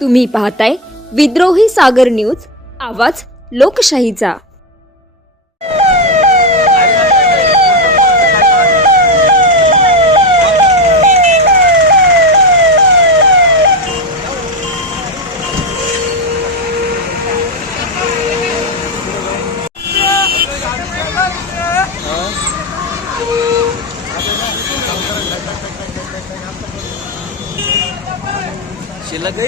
तुम्ही पाहताय विद्रोही सागर न्यूज आवाज लोकशाहीचा. शिल्लक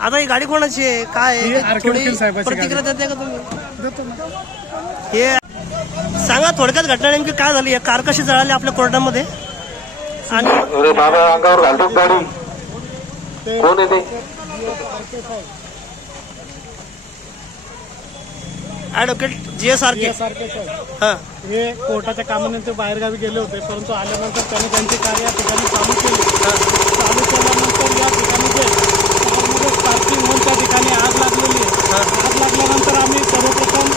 आता ही गाडी कोणाची आहे? काय ही आहे? के थोडी वकील साहेबाची प्रतिक्रिया गाडी. देते का तुम्ही? हे सांगा थोडक्यात घटना नेमकी काय झाली? कार कशी जळाली आपल्या कोर्टामध्ये? आणि अरे बाबा अंगावर घालतो गाडी. कोण येते advocate G S R K हा. हे कोर्टाच्या कामानिमित्त बाहेरगावी गेले होते परंतु आल्यानंतर त्यांनी त्यांची कार या ठिकाणी चालू केली चालू केल्यानंतर या ठिकाणी जे कारमध्ये स्पार्किंग होऊन त्या ठिकाणी आग लागलेली आहे आग लागल्यानंतर आम्ही सर्वप्रथम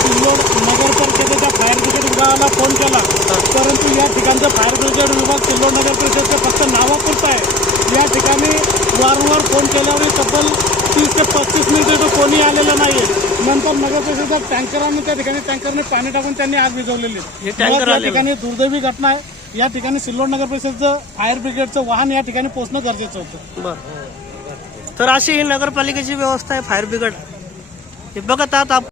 सिल्लोड नगर परिषदेच्या फायर ब्रिगेड विभागाला फोन केला. परंतु या ठिकाणचं फायर ब्रिगेड विभाग सिल्लोड नगर परिषदचे फक्त नावापुरतं आहे. या ठिकाणी वारंवार फोन केल्यावर तब्बल तीस ते पस्तीस मिनिटं तो कोणी आलेलं नाही नंतर नगर परिषदेच्या टँकराने त्या ठिकाणी टँकरने पाणी टाकून त्यांनी आग विझवलेली. हे या. ठिकाणी दुर्दैवी घटना आहे. या ठिकाणी सिल्लोड नगर परिषदचं फायर ब्रिगेडचं वाहन या ठिकाणी पोहोचणं गरजेचं होतं. तर अशी ही नगरपालिकेची व्यवस्था आहे फायर ब्रिगेड हे बघत आहात आप